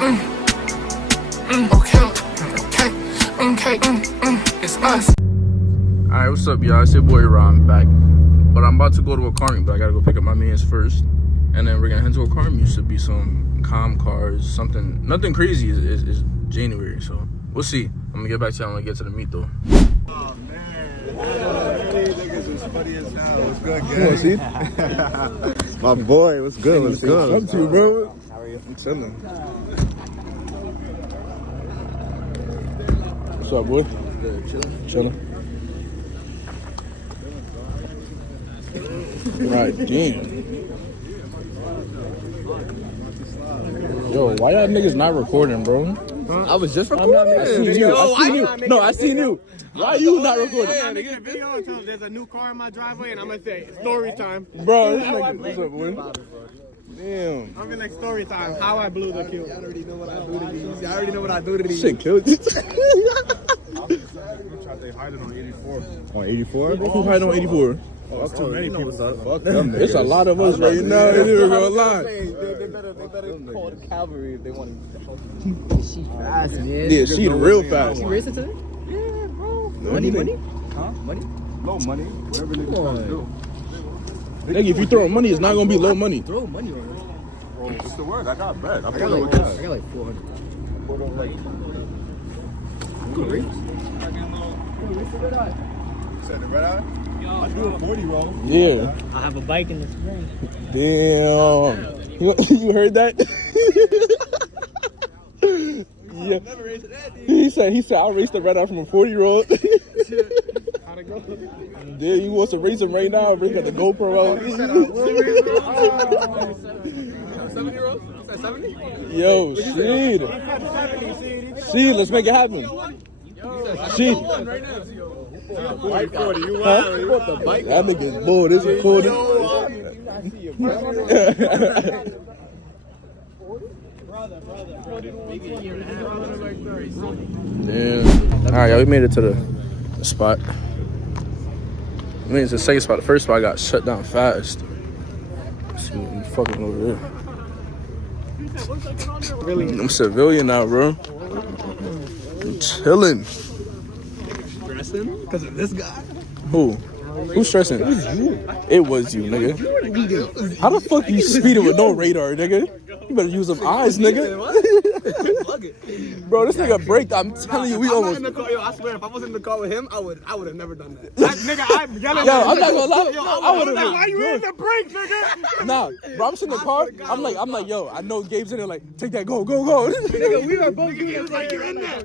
It's us. Alright, what's up, y'all? It's your boy Ron back. But I'm about to go to a car meet, but I gotta go pick up my mans first. And then we're gonna head to a car meet. Should be some calm cars, something, nothing crazy. It's January, so we'll see. I'm gonna get back to y'all when I get to the meet though. Oh man, niggas was funny as hell. What's good, guys? My boy, what's good? What's good? Up to you, bro. How are you? I'm chilling. What's up, boy? Good, Chilling. Right, damn. Yo, why y'all niggas not recording, bro? I was just recording. I seen you. No, I seen you. Why you not recording? I'm making a video and tell them there's a new car in my driveway, and I'm gonna say story time. Bro, this nigga, what's up, boy? Damn. I'm gonna like story time. How I blew the kill. Y'all already know what I do to these. Y'all already know what I do to these. Shit killed you. They hiding on 84. On 84? Who hiding on 84? Oh, that's too many people. Fuck them. It's a lot of us right now. They never gonna lie. They better call the cavalry if they want to. She fast, man. Yeah, she real fast. You racing today? Yeah, bro. Money? Huh? Money? Low money. Whatever niggas trying to do. Nigga, if you throw money, it's not gonna be low money. Throw money on it. Bro, what's the word? I got bread. I got like 400. Good race. Said the red eye? I do a 40 roll. Yeah. I have a bike in the spring. Damn. You heard that? Yeah. Never raced that, dude. He said, I'll race the red eye from a 40-year-old. How'd it go? Yeah, you wants to race him right now. Bring got the GoPro out. 70-year-old? 70? Yo, shit. Shit, let's make it happen. Shit. Bike 40, you wild. You want the bike? That nigga's bored. This is cool. Damn. Alright, y'all, we made it to the spot. I mean, it's the second spot. The first spot got shut down fast. See what we fucking over there. I'm civilian now, bro. I'm chilling. Stressing? Because of this guy? Who? Who's stressing? It was you. It was you, nigga. How the fuck you speeding with no radar, nigga? You better use some eyes, nigga. Bro, this nigga braked. I'm telling you, we almost. Yo, I swear, if I was in the car with him, I would have never done that. Nigga, I'm yelling. Yo, I'm not gonna lie. I would have. Why you in the brake, nigga? Nah, bro, I'm sitting in the car. I'm like, yo, I know Gabe's in there. Like, take that, go. Nigga, We were both. He was like, you're in there. I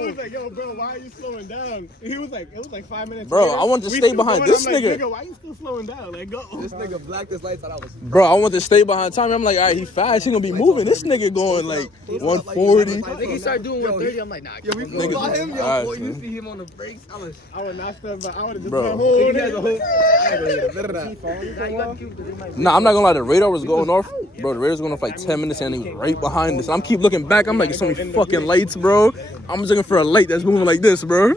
was like, yo, bro, why are you slowing down? He was like, it was like 5 minutes. Bro, later. I wanted to We stay still behind going. this I'm like, nigga. Why you still slowing down? Like, go. This nigga blacked his lights out. I was. Bro, I want to stay behind Tommy. I'm like, all right, he fast. He gonna be moving. This nigga going like 140. I think he started doing 130. I'm like, nah. Yo, we Niggas saw him, yo. eyes, Boy, you man. see him on the brakes. I would not step back. I would have just Bro. hold He has a whole. Nah, I'm not gonna lie. The radar was going off. Bro, the radar was going off like 10 minutes and he was right behind us. I'm keep looking back. I'm like, so many fucking lights, bro. I'm just looking for a light that's moving like this, bro.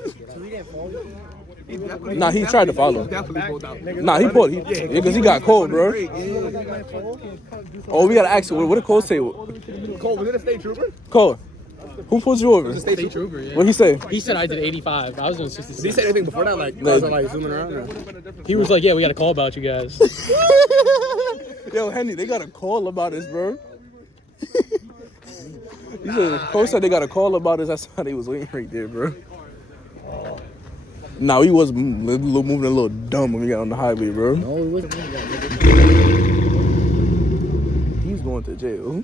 Nah, he tried to follow. Nah, he pulled. Yeah, because he got cold, bro. Oh, we gotta ask him. What did Cole say? Cole, was it a state trooper? Cole, who pulled you over? State trooper, yeah. What'd he say? He said I did 85. I was doing 66. Did he say anything before that? Like, No. like zooming around? Or? He was like, yeah, we got a call about you guys. Yo, Henny, they got a call about us, bro. He said, Cole said they got a call about us. That's why they was waiting right there, bro. Nah, he was moving a little dumb when we got on the highway, bro. No, it wasn't that. He's going to jail.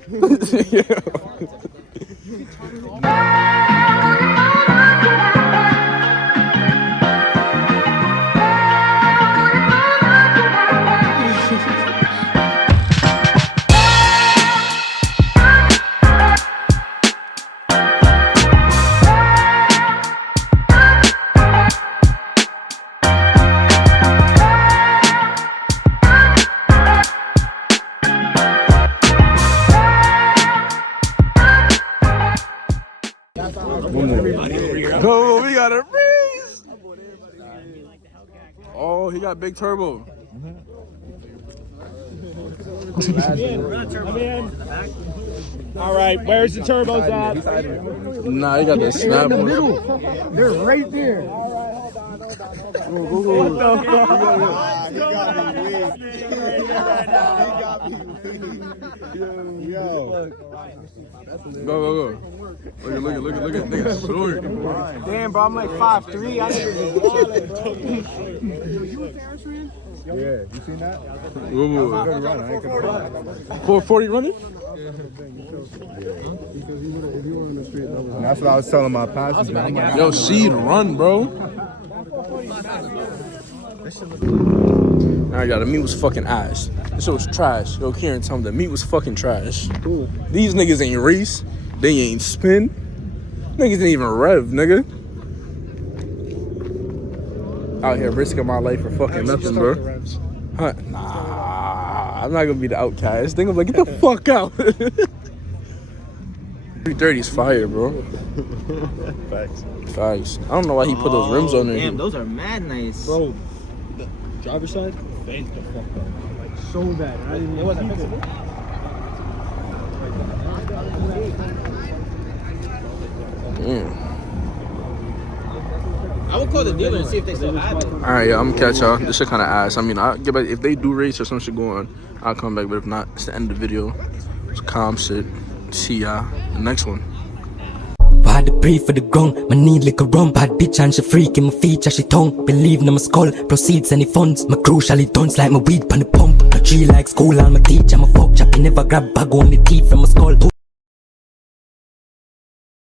Go, we got a race. Oh, he got big turbo. All right, where's the turbos at? Nah, he got the snap on. They're right there. What the fuck? He got me weak. Yo. Go. Look at nigga short. Damn, bro, I'm like 5'3". I Yeah, you seen that? Whoa. Good run. I ain't gonna run. 440 running? And that's what I was telling my passenger. I'm like, Yo, seed run, bro. Alright, y'all, the meat was fucking ass. This shit was trash. Yo, Kieran, tell me the meat was fucking trash. Cool. These niggas ain't race. They ain't spin. Niggas ain't even rev, nigga. Out here risking my life for fucking nothing, bro. Huh? Nah, I'm not gonna be the outcast. Think I'm like, get the fuck out. 330 is fire, bro. Facts. I don't know why he put those rims on there. Damn, those are mad nice. Bro, the driver's side, bent the fuck up. Like, so bad. I didn't even wasn't fixable. I would call the dealer and see if they still have it. Alright, yeah, I'm gonna catch y'all. This shit kind of ass. I mean, if they do race or some shit going on, I'll come back. But if not, it's the end of the video. It's calm shit. See y'all the next one. Had to pray for the ground, my need like a rum. Bad bitch and she freak in my feature, she tongue. Believe in my skull, proceeds any funds. My crucially dunce like my weed pan the pump. A tree like school, I'm a teacher, I'm a fuck chap. I never grab bag on the teeth from my skull.